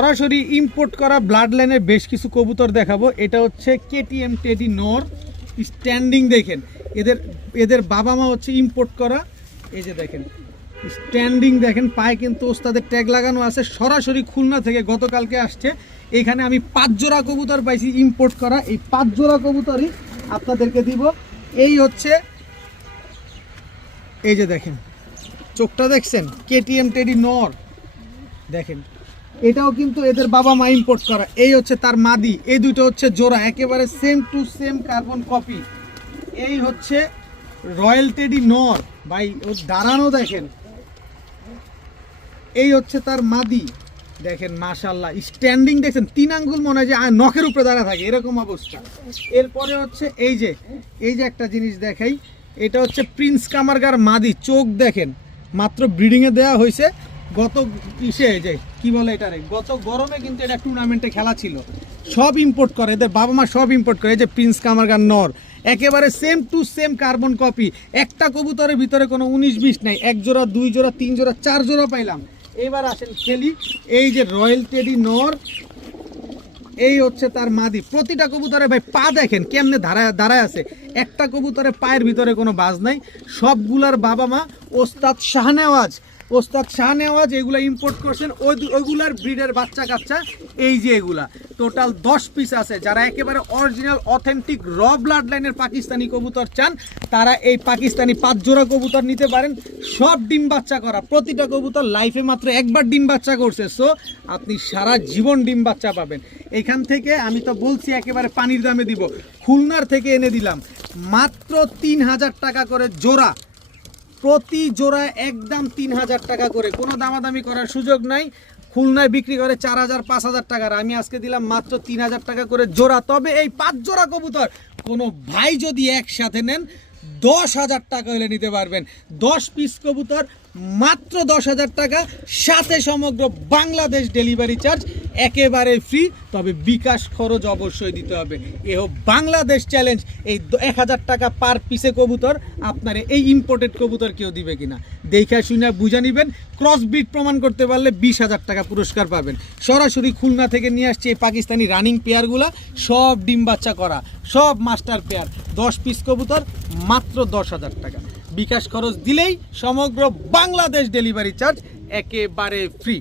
সরাসরি ইম্পোর্ট করা ব্লাড লাইনের বেশ কিছু কবুতর দেখাবো। এটা হচ্ছে কেটিএম টেডি নর, স্ট্যান্ডিং দেখেন, এদের বাবা মা হচ্ছে ইম্পোর্ট করা। এই যে দেখেন স্ট্যান্ডিং দেখেন, পায়ে কিন্তু ওস্তাদের ট্যাগ লাগানো আছে, সরাসরি খুলনা থেকে গতকালকে আসছে। এখানে আমি 5 জোড়া কবুতর পাইছি ইম্পোর্ট করা, এই 5 জোড়া কবুতরই আপনাদেরকে দিব। এই হচ্ছে, এই যে দেখেন চোখটা দেখছেন, কেটিএম টেডি নর দেখেন, এটাও কিন্তু এদের বাবা মা ইম্পোর্ট করা। এই হচ্ছে তার মাদি, এই দুটো হচ্ছে জোড়া, একেবারে same to same carbon copy. এই হচ্ছে রয়্যাল টেডি নর, ভাই ওর দাঁড়ানো দেখেন। এই হচ্ছে তার মাদি দেখেন, মাশাআল্লাহ স্ট্যান্ডিং দেখেন, 3 আঙ্গুল মনে হয় যে নখের উপরে দাঁড়া থাকে এরকম অবস্থা। এরপরে হচ্ছে এই যে একটা জিনিস দেখাই, এটা হচ্ছে প্রিন্স কামারগার মাদি, চোখ দেখেন, মাত্র ব্রিডিংয়ে দেওয়া হয়েছে গত ইসে, যে কি বলে এটারে, গত গরমে কিন্তু এটা টুর্নামেন্টে খেলা ছিল। সব ইম্পোর্ট করে, এদের বাবা মা সব ইম্পোর্ট করে। এই যে প্রিন্স কামারগার নর, একেবারে same to same carbon copy. একটা কবুতরের ভিতরে কোনো 19-20 নাই, 1 জোড়া 2 জোড়া 3 জোড়া 4 জোড়া পাইলাম। এবার আসেন খেলি। এই যে রয়্যাল টেডি নর, এই হচ্ছে তার মাদি। প্রতিটা কবুতরে ভাই পা দেখেন কেমনে দাঁড়ায় আছে, একটা কবুতরে পায়ের ভিতরে কোনো বাজ নাই। সবগুলার বাবা মা ওস্তাদ শাহনেওয়াজ এগুলা ইম্পোর্ট করছেন, ওইগুলার ব্রিডের বাচ্চা কাচ্চা। এই যে এগুলা টোটাল 10 পিস আছে। যারা একেবারে অরিজিনাল অথেন্টিক র ব্লাড লাইনের পাকিস্তানি কবুতর চান, তারা এই পাকিস্তানি 5 জোড়া কবুতর নিতে পারেন। সব ডিম বাচ্চা করা, প্রতিটা কবুতর লাইফে মাত্র একবার ডিম বাচ্চা করছে, সো আপনি সারা জীবন ডিম বাচ্চা পাবেন। এখান থেকে আমি তো বলছি একেবারে পানির দামে দিব, খুলনার থেকে এনে দিলাম মাত্র 3000 টাকা করে জোড়া, প্রতি জোড়া একদম 3000 টাকা করে, কোনো দামাদামি করার সুযোগ নাই। খুলনায় বিক্রি করে 4000-5000 টাকার, আমি আজকে দিলাম মাত্র 3000 টাকা করে জোড়া। তবে এই 5 জোড়া কবুতর কোনো ভাই যদি একসাথে নেন 10,000 টাকা হলে নিতে পারবেন। 10 পিস কবুতর মাত্র 10,000 টাকা, সাথে সমগ্র বাংলাদেশ ডেলিভারি চার্জ একেবারে ফ্রি। তবে বিকাশ খরচ অবশ্যই দিতে হবে। এ হোক বাংলাদেশ চ্যালেঞ্জ। এই 1000 টাকা পার পিসে কবুতর আপনার এই ইম্পোর্টেড কবুতর কেউ দিবে কিনা দেখা শুনে বুঝে নেবেন। ক্রস ব্রিড প্রমাণ করতে পারলে 20,000 টাকা পুরস্কার পাবেন। সরাসরি খুলনা থেকে নিয়ে আসছে এই পাকিস্তানি রানিং পেয়ারগুলা, সব ডিম বাচ্চা করা, সব মাস্টার পেয়ার। 10 পিস কবুতর মাত্র 10,000 টাকা, বিকাশ খরচ দিলেই সমগ্র বাংলাদেশ ডেলিভারি চার্জ একেবারে ফ্রি।